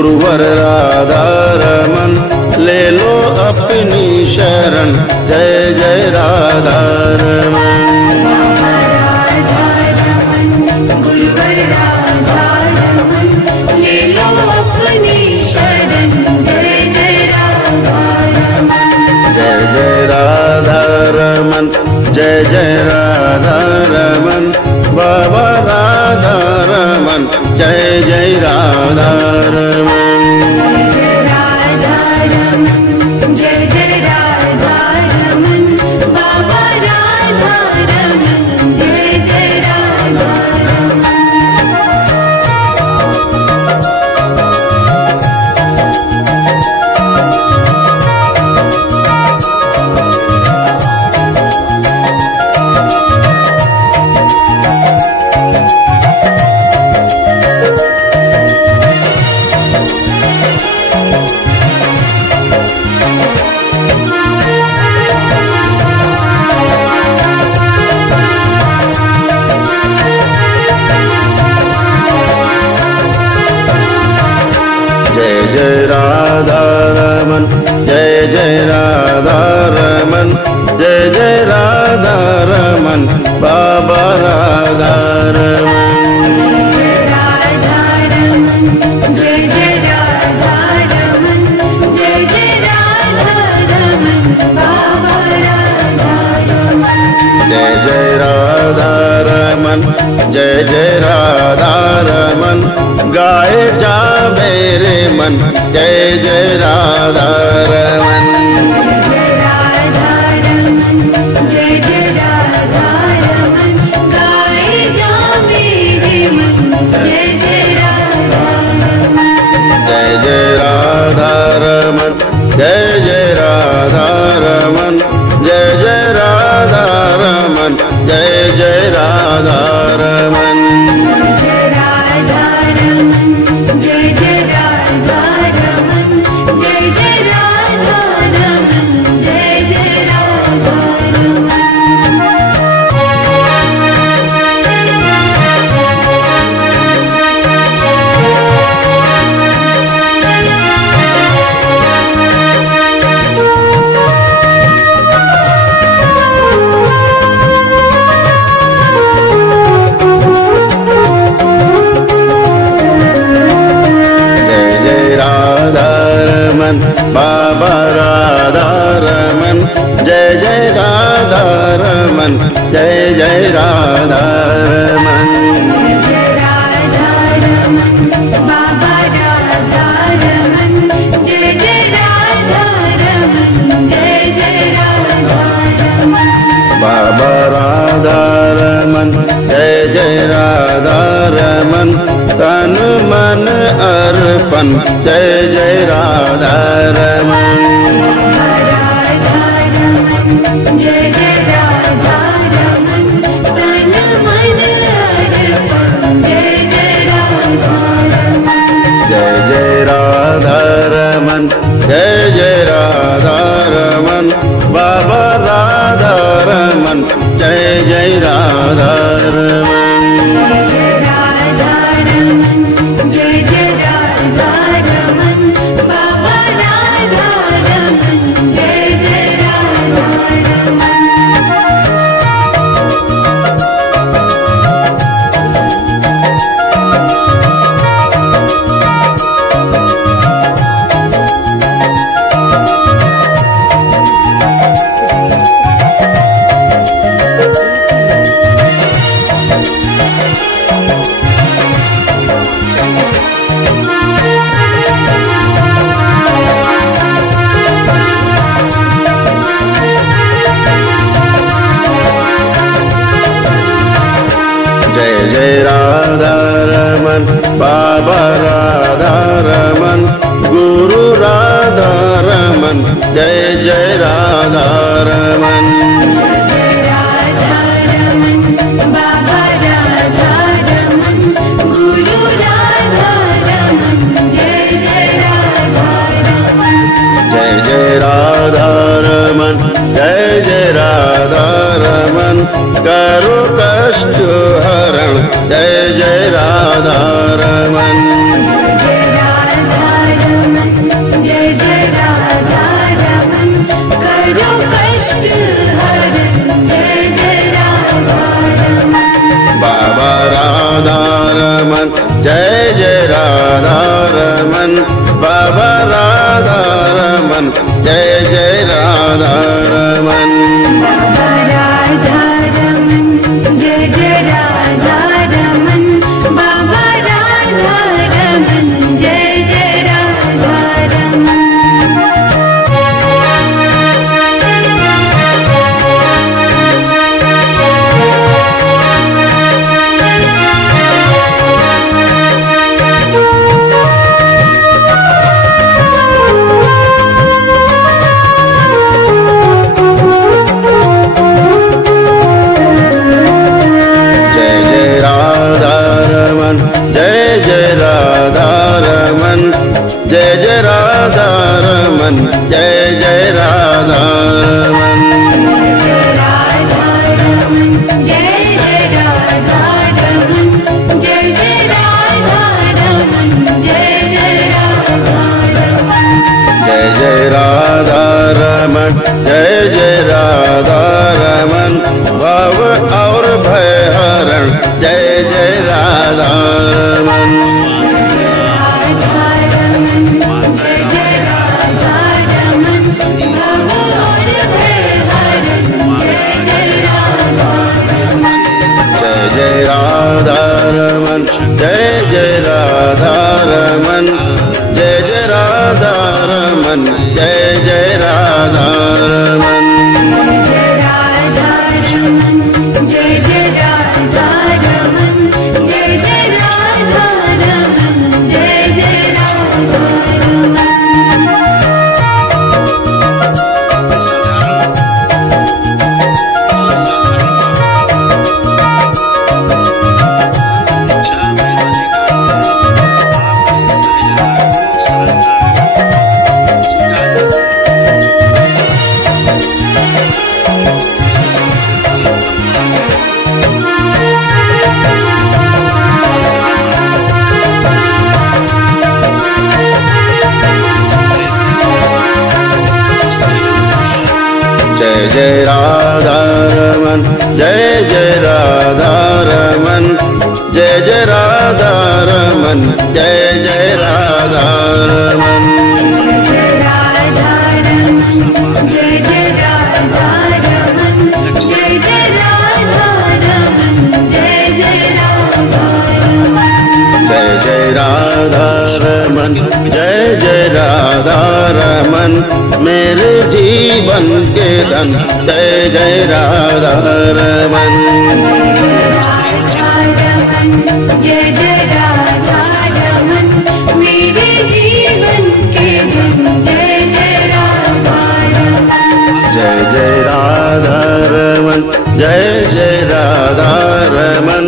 गुरुवर राधा रमन ले लो अपनी शरण। जय जय राधा रमन। गुरुवर राधा रमन ले लो अपनी शरण। जय जय राधा रमन। जय जय राधा रमन। जय जय राधा रमन। बाबा राधा रमन। जय जय राधा रमन। जय जय राधा रमन। जय जय राधा रमन। बाबा राधा रमन। जय जय राधा रमन। जय जय राधा रमन। जय जय राधा रमन। जय जय राधा रमन। बाबा राधा रमन। जय राधा रमन। जय जय राधा रमन। जय जय राधा रमन। बाबा राधा रमन। जय जय राधा रमन। जय जय राधा रमन। गाए जा मेरे मन। जय जय राधा रमन। जय जय राधा रमन। जय जय राधा रमन। गाए जा मेरे मन। जय जय राधा रमन। जय जय राधा रमन। जय जय राधा रमन। जय जय राधा रमन। जय जय राधा रमन। जय जय राधा रमन। जय जय राधा रमन। जय जय राधा रमन। जय जय राधा रमन। जय जय राधा रमन। बाबा राधा रमन। जय जय राधा रमन। जय जय राधा रमन। जय जय राधा रमन। बाबा राधा रमन। जय जय राधा रमन। जय जय राधा रमन। बाबा राधा रमन। जय जय राधा रमन। तन मन अर्पण। जय जय राधा रमन। राधा रमन। जय जय राधा रमन। तन मन अर्पण। जय जय राधा रमन। जय जय राधा रमन। जय जय राधा रमन। बाबा राधा रमन। जय जय राधा रमन। जय जय राधा रमन। जय जय राधा रमन। बाबा राधा रमन। जय जय राधा रमन। जय जय राधा रमन। बाबा राधा रमन। गुरु राधा रमन। जय जय राधा रमन। जय जय राधा रमन। बाबा राधा रमन। गुरु राधा रमन। जय जय राधा रमन। जय जय राधा रमन। जय जय राधा रमन। करो कष्ट हरण। जय जय राधा रमन। जय जय राधा जय राधा रमन जय जय राधा रमन जय जय राधा रमन जय जय राधा रमन जय राधा रमन जय जय राधा रमन जय जय राधा रमन जय जय राधा रमन जय जय राधा रमन जय जय राधा रमन जय जय राधा रमन जय जय राधा रमन जय राधा रमन जय जय राधा रमन जय जय राधा रमन जय जय राधा रमन जय जय राधा रमन जय जय राधा रमन मेरे जीवन के धन जय जय राधा रमन जय जय राधा रमन मेरे जीवन के धन जय जय राधा रमन जय जय राधा रमन जय जय राधा रमन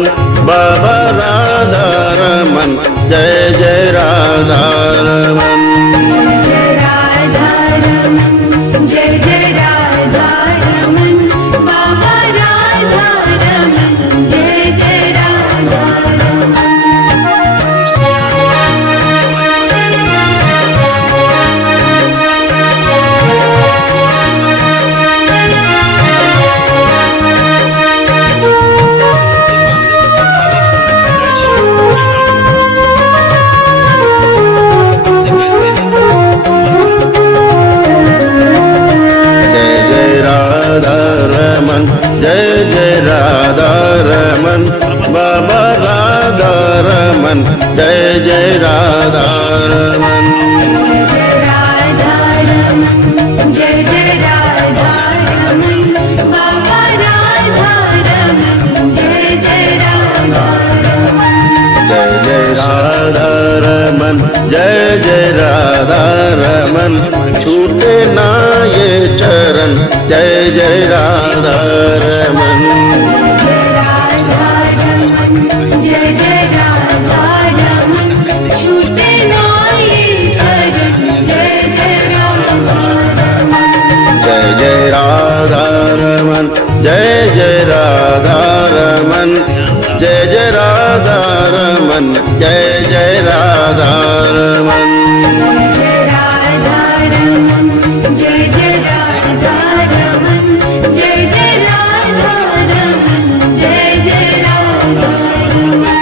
बाबा राधा रमन जय जय राधा रमन जय राधा रमन जय जय राधा रमन बाबा राधा रमन जय जय राधा रमन जय जय राधा रमन बाबा राधा रमन जय जय राधा रमन जय राधा रमन जय जय राधा रमन बाबा राधा रमन जय जय राधा रमन जय जय राधा रमन जय जय राधा रमन छूटे ना ये चरण जय जय राधा रमन जय जय राधा रमन छूटे ना ये चरण जय जय राधा रमन जय जय राधा रमन जय जय राधा रमन जय जय राधा रमन जय जय राधा रमन जय राधा रमन जय जय राधा रमन जय जय राधा रमन जय जय राधा रमन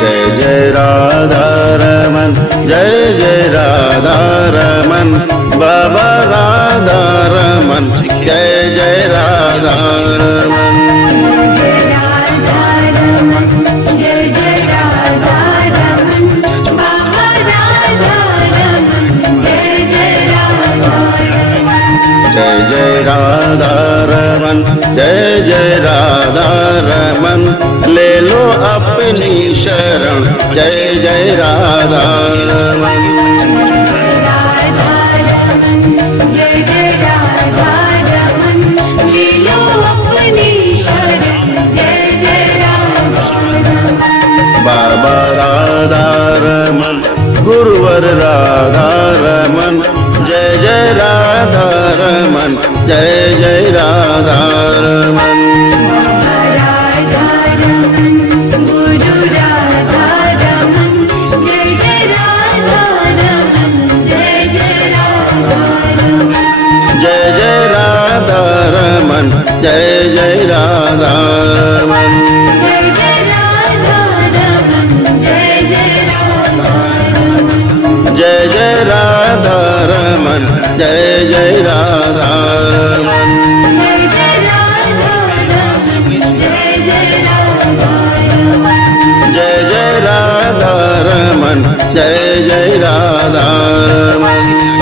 जय जय राधा रमन जय जय राधा रमन बाबा राधा रमन जय जय राधा रमन जय राधा रमन जय जय राधा रमन बाबा राधा रमन जय जय राधा रमन जय जय राधा रमन जय जय राधा रमन ले लो अपनी शरण जय जय राधा रमन राधा रमन जय जय राधा रमन ले लो अपनी शरण जय जय राधा रमन बाबा राधा रमन गुरुवर राधा रमन जय जय राधा रमन जय जय राधा रमन जय जय राधा रमन जय जय राधा रमन जय जय राधा रमन जय जय राधा रमन जय जय राधा रमन जय जय राधा रमन जय जय राधा रमन जय जय राधा रमन जय जय राधा रमन